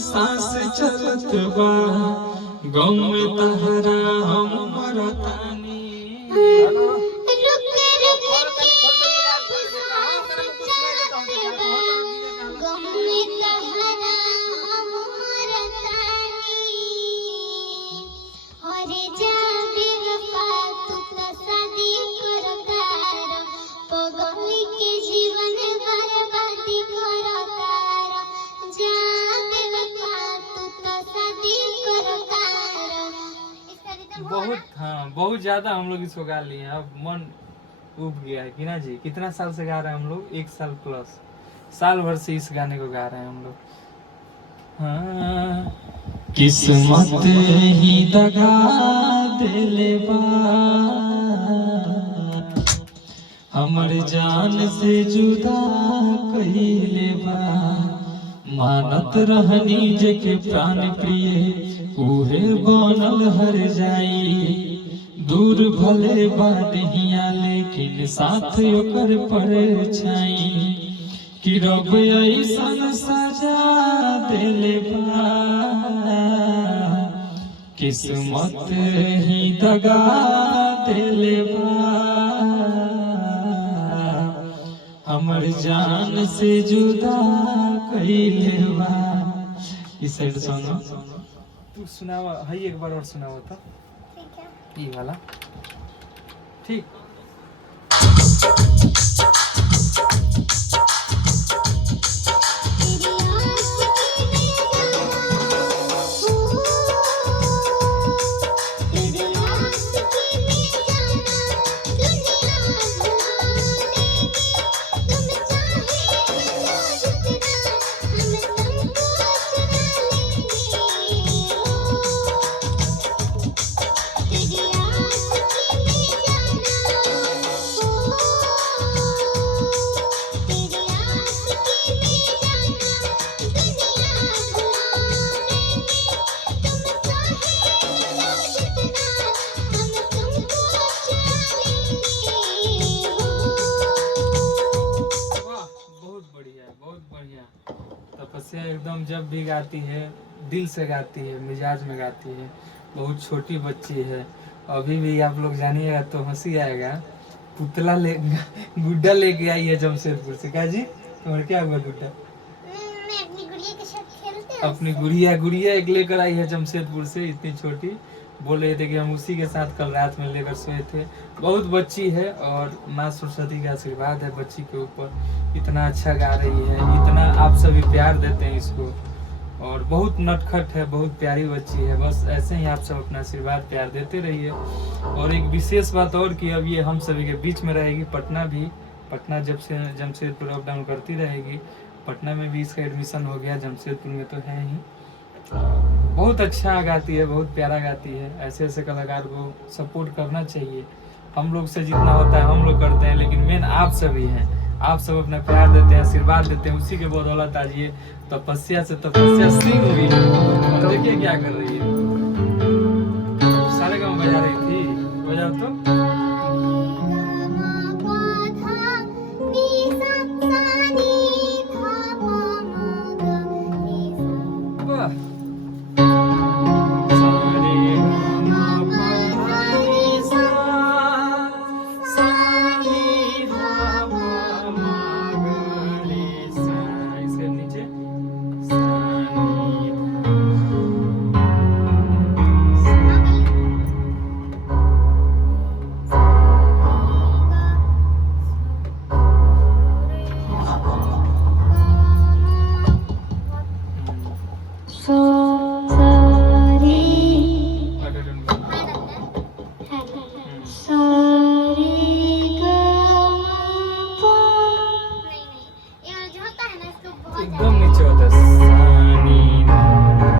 सांस चलत बा गम में तहरा हम मरतानी बहुत हाँ बहुत ज्यादा हम लोग इसको गा लिए हैं। अब मन उब गया है कि ना जी। कितना साल से गा रहे हैं हम लोग? 1 साल प्लस, साल भर से इस गाने को गा रहे हैं हम लोग। हाँ किस्मत ही दगा देले बा हमर जान से जुदा कइले बा मानत रहनी जेके प्राण प्रिय उहे बनल हर जाई दूर भले बादिया लेकिन साथ ओकर पर छाई कि रब ऐसन सजा देले बा किस्मत ही दगा देले बा हमर जान से जुदा कइले बा। इस साइड सुनो तू सुनावा है एक बार और सुनावा तो ठीक है ये वाला ठीक। तपस्या एकदम जब भी गाती है दिल से गाती है, मिजाज में गाती है। बहुत छोटी बच्ची है, अभी भी आप लोग जानिएगा तो हंसी आएगा। पुतला ले गुड्डा लेके आई है जमशेदपुर से। क्या जी तुम्हारे क्या हुआ गुड्डा? मैं अपनी गुड़िया के साथ खेलते हैं। अपनी गुड़िया एक लेकर आई है जमशेदपुर से, इतनी छोटी। बोल रहे थे कि हम उसी के साथ कल रात में लेकर सोए थे। बहुत बच्ची है और माँ सरस्वती का आशीर्वाद है बच्ची के ऊपर। इतना अच्छा गा रही है, इतना आप सभी प्यार देते हैं इसको और बहुत नटखट है, बहुत प्यारी बच्ची है। बस ऐसे ही आप सब अपना आशीर्वाद प्यार देते रहिए। और एक विशेष बात और कि अब ये हम सभी के बीच में रहेगी। पटना जब से जमशेदपुर अप डाउन करती रहेगी। पटना में भी इसका एडमिशन हो गया, जमशेदपुर में तो है ही। बहुत अच्छा गाती है, बहुत प्यारा गाती है। ऐसे ऐसे कलाकार को सपोर्ट करना चाहिए। हम लोग से जितना होता है हम लोग करते हैं, लेकिन मेन आप सभी हैं। आप सब अपना प्यार देते हैं, आशीर्वाद देते हैं। उसी के बदौलत आज ये तपस्या से तपस्या सिंह हुई है। देखिए क्या कर रही है, सारे गाँव बजा रही थी। बजाओ तो